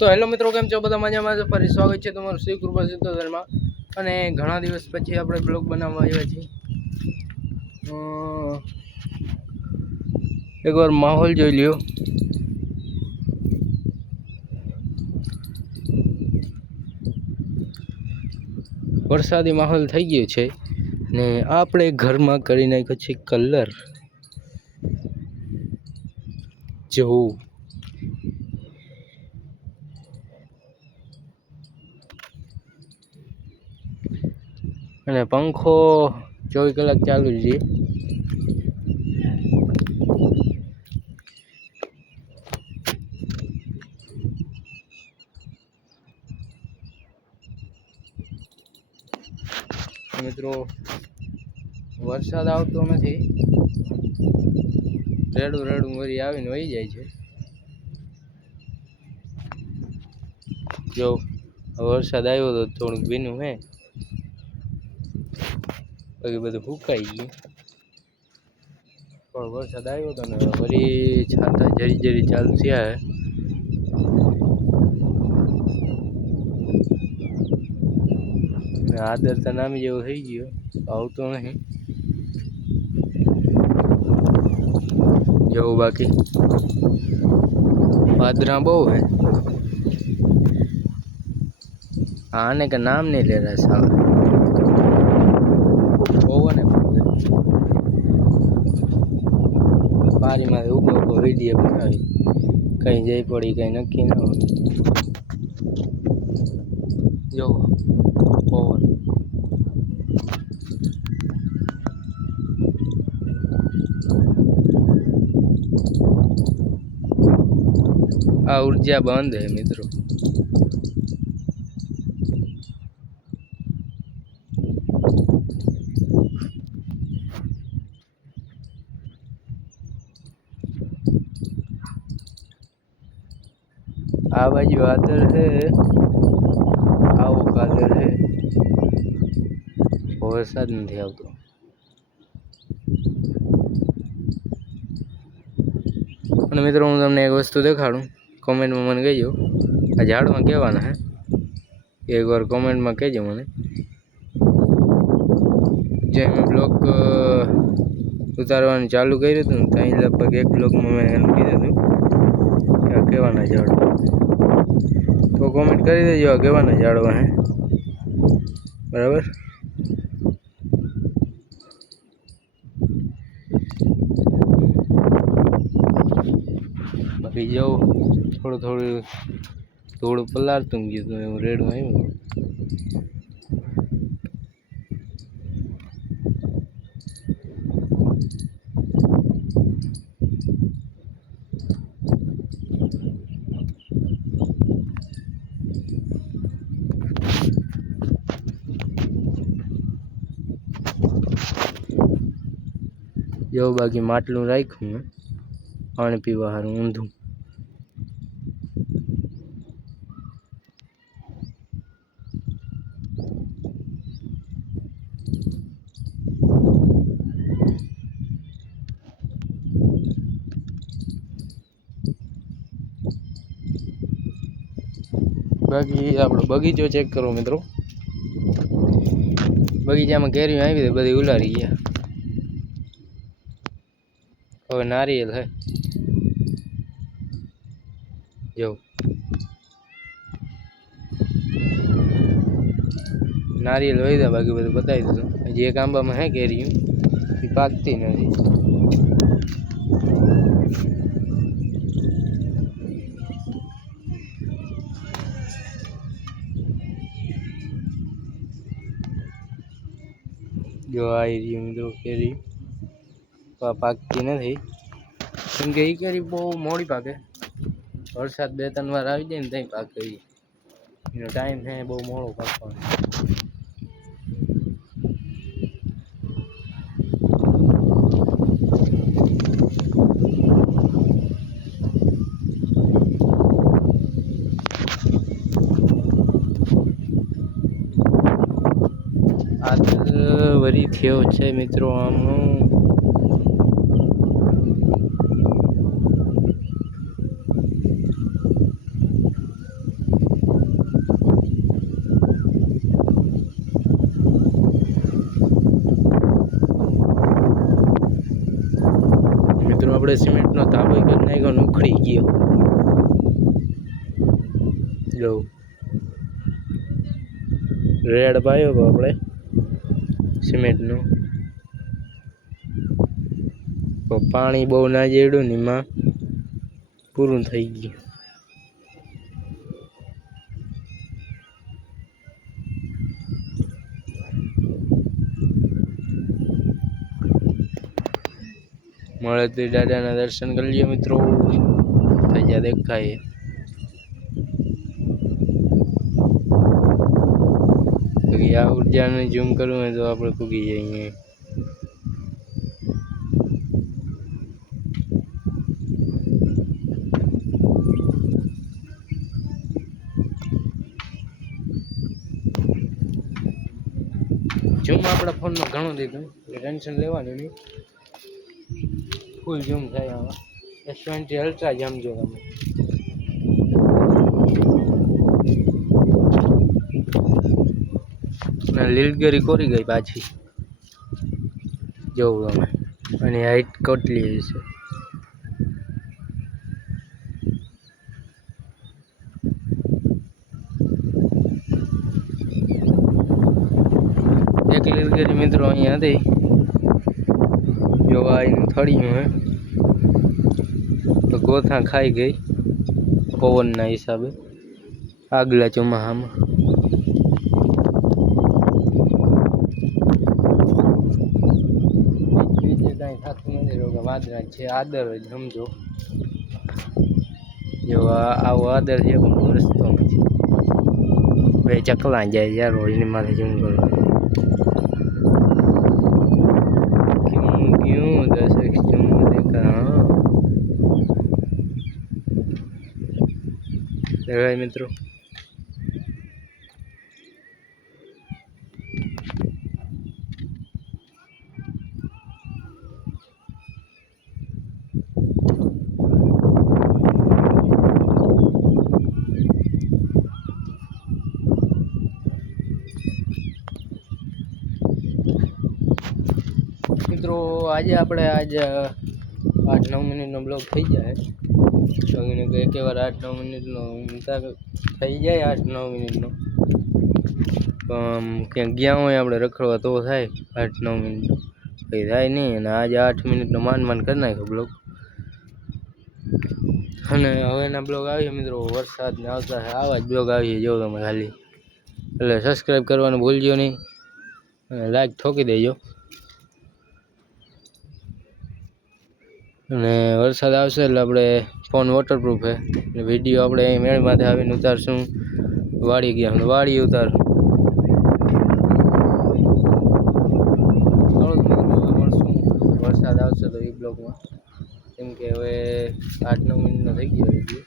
તો હેલો મિત્રો, કેમ છો બધા? મજામાં? ફરી સ્વાગત છે તમારું શ્રી કૃપા સિદ્ધોતરમાં. અને ઘણા દિવસ પછી આપણે બ્લોગ બનાવવા આવ્યા છીએ. એકવાર માહોલ જોઈ લ્યો. વરસાદી માહોલ થઈ ગયો છે ને આપણે ઘરમાં કરી નાખ્યો છે કલર. જો અને પંખો 24 કલાક ચાલુ જ છે. મિત્રો, વરસાદ આવતો નથી, રેડું વરી આવીને વહી જાય છે. જો વરસાદ આવ્યો તો થોડુંક ભીનું હે, બાકી બધું ફૂંકાઈ ગયું. પણ વરસાદ આવ્યો હતો ને વળી છાતા જરી ચાલુ થયા હે. આદર તો નામી જેવો થઈ ગયો, આવતો નહીં. જવું બાકી વાદરા બહુ હે. आने का नाम नहीं ले रहा साहब। पवन है पारी में उभो वीडियो बनावी, कहीं जई पड़ी कहीं नक्की ना हो। जो पवन आ ऊर्जा बंद है मित्रों। आ बाजू आदर है, आओ कादर है, वरसाद नहीं आवतो। અને મિત્રો, હું તમને એક વસ્તુ દેખાડું, કોમેન્ટમાં મને કહેજો આ ઝાડમાં કહેવાના હે, એકવાર કોમેન્ટમાં કહેજો મને. જે મેં બ્લોગ ઉતારવાનું ચાલુ કર્યું હતું ને ત્યાં લગભગ એક બ્લોગમાં મેં એમ કીધું હતું કે આ કહેવાના ઝાડ, તો કોમેન્ટ કરી દેજો આ કહેવાના ઝાડવા હે, બરાબર? બાકી જાઉં થોડું પલાળતું ગયું તો એવું રેડું આવ્યું. જો બાકી માટલું રાખ્યું મેં પાણી પીવા હારું ઊંધું. બાકી આપણો બગીચો ચેક કરો મિત્રો. બગીચામાં કેરીઓ આવી બધી ઉલારી ગયા. હવે નારિયેલ હે, જો નારિયેલ વહી, બાકી બધું બતાવી દીધું. હજી એક આંબામાં હે કેરીઓ, એ પાકતી નથી. જો આવી રહ્યું મિત્રો કેરી, પાકતી નથી કેમ કે એ કેરી બહુ મોડી પાકે. વરસાદ 2-3 વાર આવી જાય ને ત્યાં પાકે. એનો ટાઈમ છે બહુ મોડો પાકવાનો. આ વરી થયો છે મિત્રો આમનું. સિમેન્ટનો તાબો કરી નાખ્યો ને ઉખડી ગયો. જો રેડ પાયો તો આપણે સિમેન્ટનો, તો પાણી બહુ ના જેડ્યું ને એમાં પૂરું થઈ ગયું. મળે તો દાદાના દર્શન કરી લઈએ મિત્રો. થઈ ગયા દેખાય આ ઉર્જાને ઝૂમ કરવું હોય તો આપણે પૂગી જઈએ. ઝૂમ આપણા ફોનમાં ઘણું દીધું, ટેન્શન લેવાનું નહીં. ફૂલ ઝૂમ થાય આમાં. S20 અલ્ટ્રા જમજો તમે. લીલગરી કોરી ગઈ પાછી, જોવું તમે. અને હાઈટ કેટલી છે. એક લીલગરી મિત્રો અહીંયા હતી, જોવા આવીને થળીયું હે તો ગોથા ખાઈ ગઈ પવનના હિસાબે આગલા ચોમાહામાં. વાદરા છે, આદર જ સમજો. જો આવો આદર છે પણ રસ્તો નથી. બે ચકલા જાય યાર રોજની માથે ઝૂમ કરવા. क्यों 10x દેખાય મિત્રો. મિત્રો આજે આપણે 8-9 મિનિટનો બ્લોગ થઈ જાય. એકેવાર 8-9 મિનિટનો થઈ જાય. 8-9 મિનિટનો ક્યાંક ગયા હોય આપણે રખડવા તો થાય 8-9 મિનિટનો, કંઈ થાય નહીં. અને આજે 8 મિનિટનો માંડ કરી નાખ્યો બ્લોગ. અને હવેના બ્લોગ આવીએ મિત્રો વરસાદને આવતા છે, આવા જ બ્લોગ આવીએ જો તમે ખાલી. એટલે સબસ્ક્રાઈબ કરવાનું ભૂલજો નહીં અને લાઈક ઠોકી દેજો. અને વરસાદ આવશે એટલે આપણે ફોન વોટરપ્રૂફ છે એટલે વિડીયો આપણે અહીં મેળમાંથી આવીને ઉતારશું. વાડી ગયા વાડી ઉતાર. મળશું વરસાદ આવશે તો એ બ્લોગમાં, કેમ કે હવે 8-9 મિનિટનો થઈ ગયો વિડીયો.